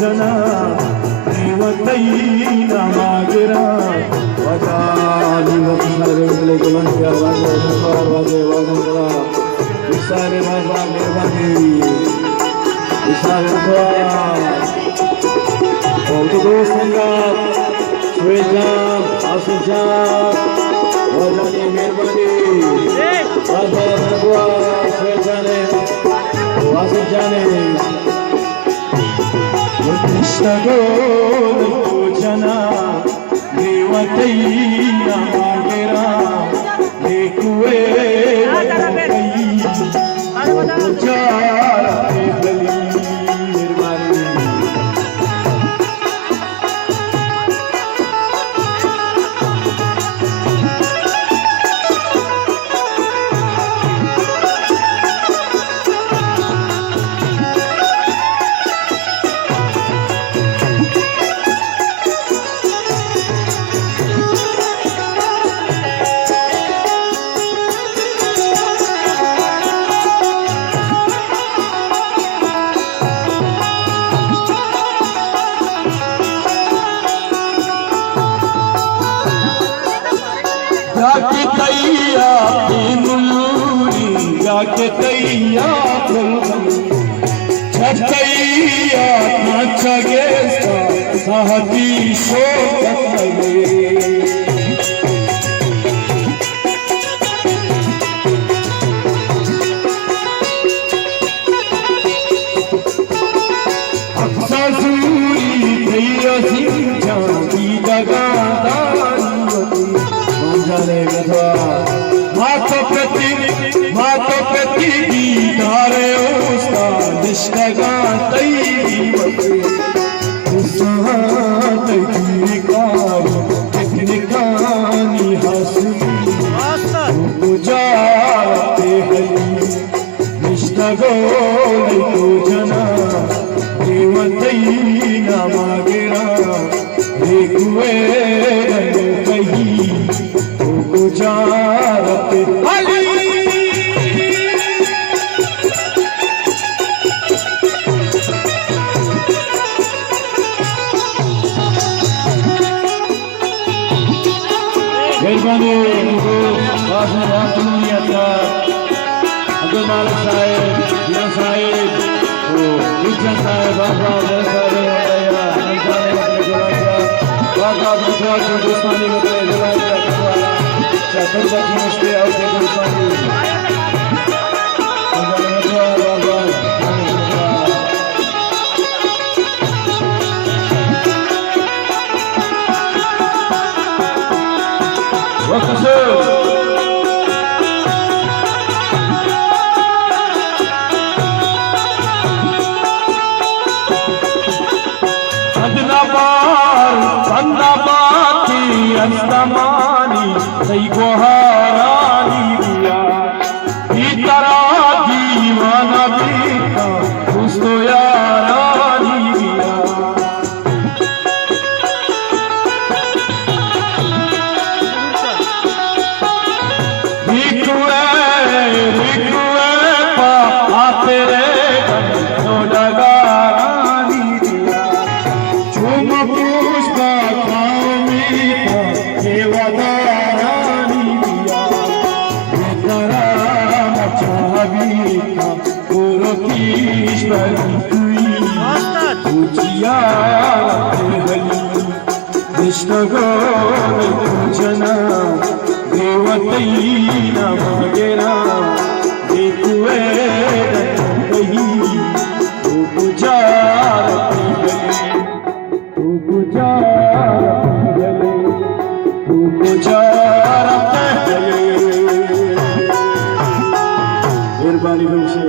जना देवतैना मागेरा वजानी मसारे उगले गुलन के आवाज वाजे वाजन इशारे बाबा मेहरबानी इशारे दुआ और तो संगत सुएजा आसुजा वजानी मेहरबानी बाबा दुआ सुएजा ने आसुजा ने कृष्ण गो जना देवतैना मागेरा देखुए जाके तैया मुलूरी जाके तैया छकैया छगे सहती शोक ससुरी तैया सिंह की दगादारी मातो प्रति दीदारे उसका निष्ठगा तैरी निकानी हंसनी गुजारते हली निष्ठगो तो जना देवतैना मागेरा देखुए कही गुजारते हली मेहरबानी अब्दुल मालिक साहेब जिया साहेब विजय साहेब बाबा हिंदुस्तानी अंतमानी सही गोहारानी दिया इतरा जीवन बीता उसको यारानी दिया रिकुए पापा तेरे तो डगारानी दिया चुम पुष्प देवदारानी दिया तेरा मचावी पुरकीश्वरी पूजिया हली कृष्ण गो जना देवतैना मागेरा देखुए कही तू गुजारती मेहरबानी से